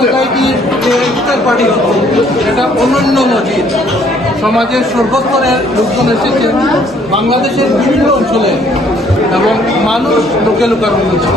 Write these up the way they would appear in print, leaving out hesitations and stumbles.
সোসাইটির যে ইফতার পার্টি হচ্ছে এটা অনন্য নজির। সমাজের সর্বস্তরের লোকজন এসেছে, বাংলাদেশের বিভিন্ন অঞ্চলে, এবং মানুষ লোকে লোকারণ্য ছিল।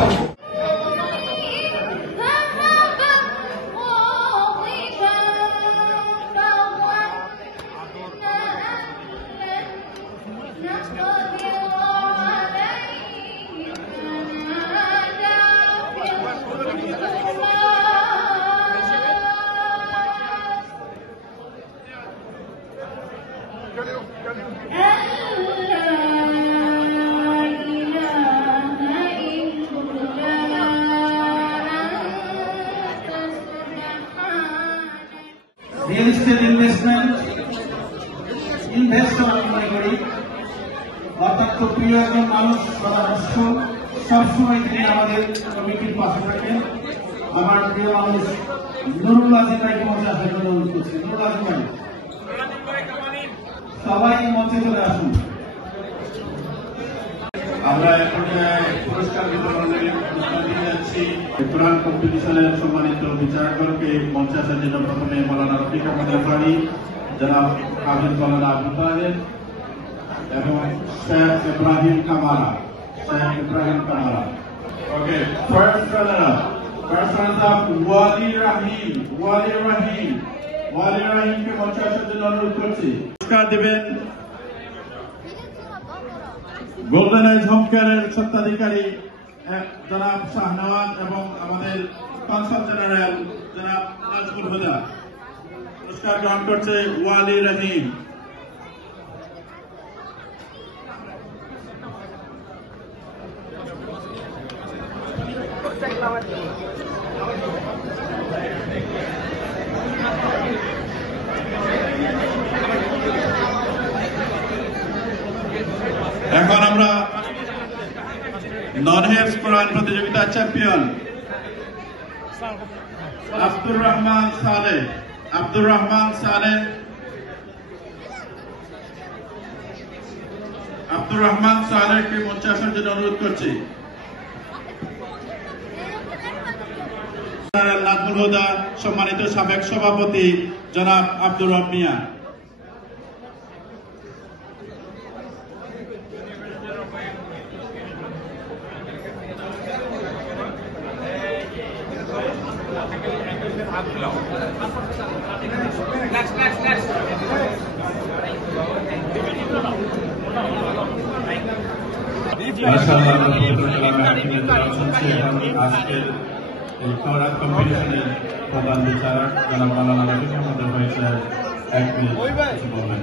রিয়েল এস্টেট ইনভেস্টর আমি মনে করি, অত্যন্ত প্রিয় একজন মানুষ, পরামর্শ সবসময় তিনি আমাদের কমিটির পাশে থাকেন। আমার প্রিয় মানুষ নুরুল আজিম ভাইকে মঞ্চে আসার জন্য অনুরোধ করছি। নুরুল আজিম ভাই, সবাই মঞ্চে চলে আসুন। আমরা এখন পুরস্কার বিতরণের অনুষ্ঠান দিয়ে যাচ্ছি। কোরআন কম্পিটিশনের সম্মানিত বিচারককে মঞ্চে আসার জন্য প্রথমে মৌলানা রফিক আহমদ আফরানি, জনাব হাফেজ মৌলানা আবু তাহের এবং শেখ ইব্রাহিম কামারা। ওকে, ফার্স্ট রানার আপ ওয়ালি রাহিমকে মঞ্চে আসার জন্য অনুরোধ করছি। পুরস্কার দেবেন গোল্ডেন এজ হোম কেয়ারের স্বত্বাধিকারী জনাব শাহনওয়াজ এবং আমাদের কনসাল জেনারেল জনাব নাজমুল হুদা। পুরস্কার গ্রহণ করছে ওয়ালি রহিম। এখন আমরা নন হেফজ কোরআন প্রতিযোগিতা চ্যাম্পিয়ন আব্দুর রহমান সালেহকে মঞ্চে আসার জন্য অনুরোধ করছি। নাজমুল হুদা, সম্মানিত সাবেক সভাপতি জনাব আব্দুর রব মিয়া। আজকের এই কোরআন কম্পিটিশনের প্রধান বিচারক জনাব মৌলানা রফিক আহমদ হয়েছে 1 মিনিট বলবেন।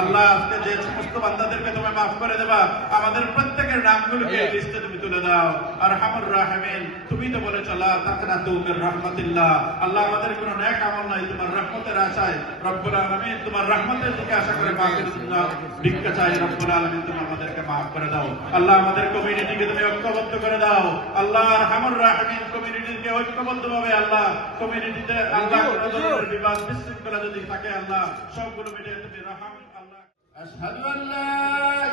আল্লাহ, আজকে যে সমস্ত বান্দাদেরকে তুমি মাফ করে দেবা, আমাদের প্রত্যেকের নামগুলোকে লিস্টে তুমি তুলে দাও। আর আরহামুর রাহিমিন, তুমি তো বলেছ লা তাকনাতু মির রাহমাতিল্লাহ। আল্লাহ, আমাদের কোনো নেক আমল নাই, তোমার রহমতের আশায় রব্বুল আলামিন, তোমার রহমতের দিকে আশা করে মাগফিরাত ভিক্ষা চাই। রব্বুল আলামিন, তুমি আমাদেরকে মাফ করে দাও। আল্লাহ, আমাদের কমিউনিটিকে তুমি ঐক্যবদ্ধ করে দাও। আল্লাহ, আরহামুর রাহিমিন, কমিউনিটিকে ঐক্যবদ্ধভাবে আল্লাহ, কমিউনিটিতে আল্লাহ কোনো ধরনের বিবাদ বিশৃঙ্খলা যদি থাকে আল্লাহ সবগুলো মিটিয়ে তুমি রহম। আল্লাহ, আশহাদু আল লা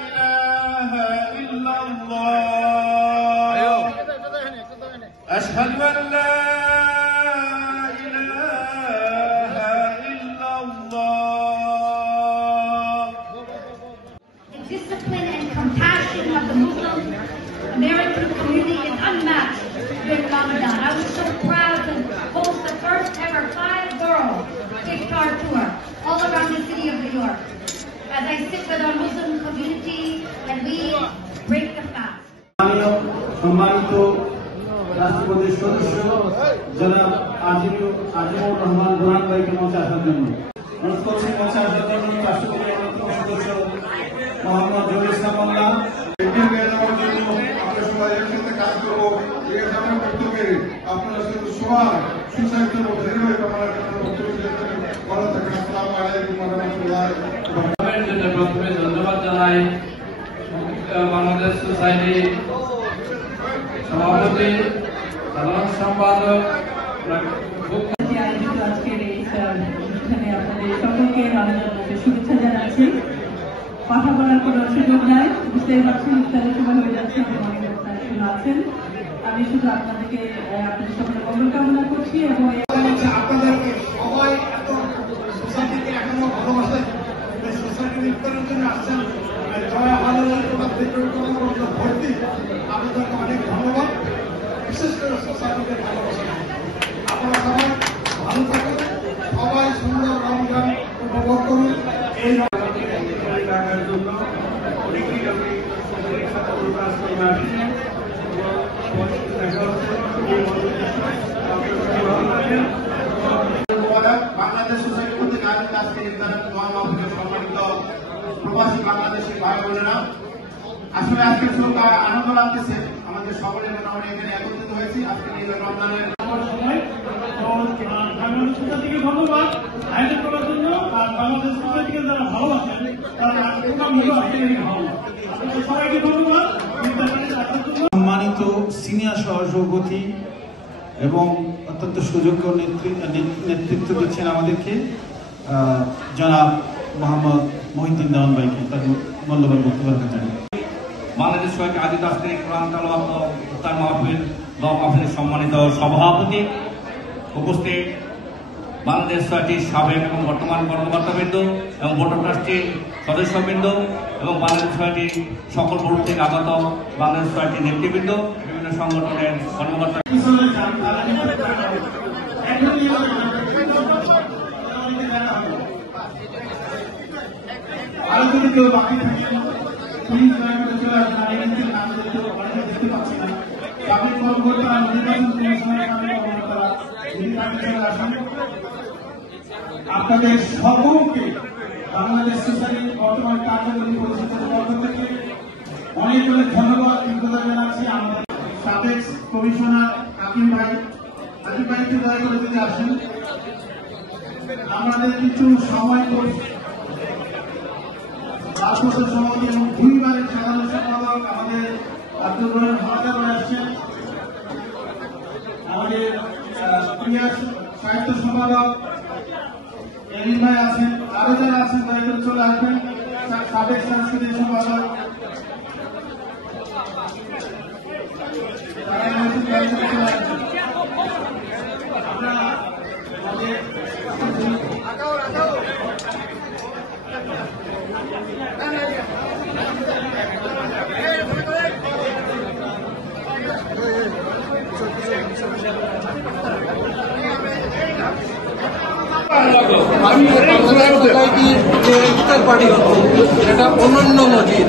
ইলাহা ইল্লাল্লাহ, আশহাদু আল লা ইলাহা ইল্লাল্লাহ। The discipline and compassion of the Muslim American community is unmatched during Ramadan. I was so proud to host the first ever 5-girl iftar tour all around the city of New York, as I sit with our Muslim community and we break the fast. সম্মানিত রাষ্ট্রপতির সদস্য জনাব আজিমুর রহমান বুরহান ভাইকে মঞ্চে আসার জন্য অনুরোধ করছি। মঞ্চে আসার জন্য রাষ্ট্রপতির অন্যতম সদস্য মোহাম্মদ জহুর ইসলাম মোল্লা। আমরা সবাই একসাথে কাজ করবো, এই সামনে করতে পেরে আপনারা শুধু সবাই সুস্বাস্থ্য এবং দীর্ঘায়ু কামনার জন্য ভালো থাকেন। আসসালামু আলাইকুম ওয়া রাহমাতুল্লাহি ওয়া বারাকাতুহু। প্রথমে ধন্যবাদ জানাই বাংলাদেশ সোসাইটি সভাপতি, সাধারণ সম্পাদক, আজকের এই অনুষ্ঠানে আপনাদের সকলকে রমজান মাসের শুভেচ্ছা জানাচ্ছি। কথা কোনো সুযোগ নাই, বুঝতেই পারছেন ইফতারের সময় হয়ে যাচ্ছে, অনেক লোকজন আছেন। আমি শুধু আপনাদের সকলে মঙ্গল কামনা করছি এবং আপনাদেরকে সবাই এত সোসাইটিকে এখনো ভালোবাসে, সোসাইটি ইফতারের জন্য আসছেন, জয়া ভালো ভর্তি, আপনাদেরকে অনেক ধন্যবাদ। বিশেষ করে সোসাইটিকে ভালোবাসেন। আপনারা সবাই ভালো থাকুন, সবাই সুন্দর রমজান উপভোগ করুন। এই টাকার জন্য অনেকেই আমি সাথে বাংলাদেশ সোসাইটি থেকে আমি আজকে ইফতারের দোয়া মাহফিলে সম্মানিত প্রবাসী বাংলাদেশি ভাই বোনেরা, আসলে আজকে খুব আনন্দ লাগতেছে। আমাদের সকলে মোটামুটি এখানে একত্রিত হয়েছি আজকে এই রমজানের সময়। বাংলাদেশ সোসাইটিকে ধন্যবাদ আয়োজন করার জন্য, আর বাংলাদেশ সোসাইটিকে যারা ভালোবাসেন তারা সবাইকে ধন্যবাদ। সম্মানিত সিনিয়র সহসভাপতি এবং অত্যন্ত সুযোগ্য নেতৃত্ব দিচ্ছেন আমাদেরকে জনাব মোহাম্মদ মহিউদ্দিন দেওয়ান ভাইকে তার মূল্যবান বক্তব্য রাখতে চাই। বাংলাদেশ সোসাইটি আয়োজিত আজকের কোরআন তেলাওয়াত ও ইফতার মাহফিল দোয়া মাহফিলের সম্মানিত সভাপতি, উপস্থিত বাংলাদেশ সোসাইটির সাবেক এবং বর্তমান কর্মকর্তাবৃন্দ এবং বোর্ড অফ ট্রাস্টির সদস্যবৃন্দ এবং বাংলাদেশ সোসাইটির সকল বোর্ড থেকে আগত বাংলাদেশ সোসাইটির নেতৃবৃন্দ, বিভিন্ন সংগঠনের কর্মকর্তা। আরো যদি কেউ বাকি থাকেন প্লিজ দয়া করে চলে আসবেন। আমি কিন্তু নামদেরকে অনেকে দেখতে পাচ্ছি না। সাবেক কর্মকর্তা নির্বাচন কমিশনের সামনে কর্মকর্তারা যদি তাকে চলে আসেন। আপনাদের সকলকে বাংলাদেশ সোসাইটির বর্তমান কার্যকরী পরিষদের পক্ষ থেকে অনেক অনেক ধন্যবাদ, কৃতজ্ঞতা জানাচ্ছি। আমাদের সাবেক কমিশনার আকিব ভাই একটু দয়া করে যদি আসেন, আমাদের কিছু সময় রাজপথের সভাপতি এবং দুইবারের সাধারণ সম্পাদক আমাদের আব্দুল রহিম হালদার ভাই আসছেন, আমাদের প্রিয় সাহিত্য সম্পাদক এলিম ভাই আছেন, আরো যারা আছেন দয়া করে চলে আসবেন। সাবেক সাংস্কৃতিক সম্পাদক আমরা আমি বাংলাদেশ সোসাইটির যে ইফতার পার্টি হচ্ছে এটা অনন্য নজির।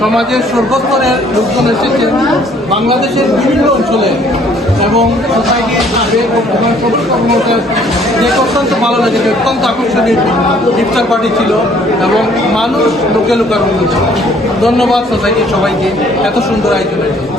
সমাজের সর্বস্তরের লোকজন এসেছে বাংলাদেশের বিভিন্ন অঞ্চলে এবং সোসাইটির দেখে অত্যন্ত ভালো লেগেছে। অত্যন্ত আকর্ষণীয় ইফতার পার্টি ছিল এবং মানুষ লোকে লোকারণ্য ছিল। ধন্যবাদ সোসাইটির সবাইকে এত সুন্দর আয়োজনের জন্য।